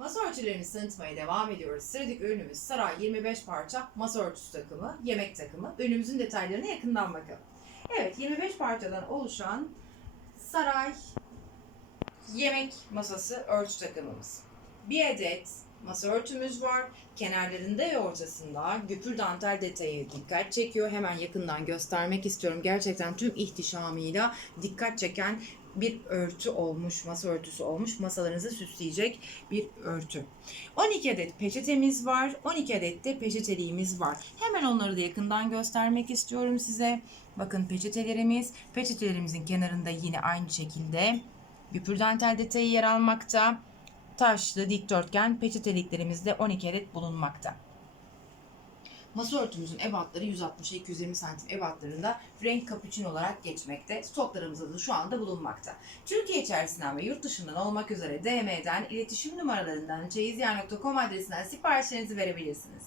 Masa örtülerini tanıtmaya devam ediyoruz. Sıradaki ürünümüz Saray 25 parça masa örtüsü takımı, yemek takımı. Ürünümüzün detaylarına yakından bakalım. Evet 25 parçadan oluşan Saray yemek masası örtü takımımız. Bir adet masa örtümüz var. Kenarlarında ve ortasında güpür dantel detayı dikkat çekiyor. Hemen yakından göstermek istiyorum. Gerçekten tüm ihtişamıyla dikkat çeken bir örtü olmuş, masa örtüsü olmuş. Masalarınızı süsleyecek bir örtü. 12 adet peçetemiz var. 12 adet de peçeteliğimiz var. Hemen onları da yakından göstermek istiyorum size. Bakın peçetelerimiz. Peçetelerimizin kenarında yine aynı şekilde güpür dantel detayı yer almakta. Taşlı dikdörtgen peçeteliklerimizde 12 adet bulunmakta. Masa örtümüzün ebatları 160-220 santim ebatlarında renk kapuçin olarak geçmekte. Stoklarımızda da şu anda bulunmakta. Türkiye içerisinden ve yurt dışından olmak üzere DM'den iletişim numaralarından çeyizyer.com adresinden siparişlerinizi verebilirsiniz.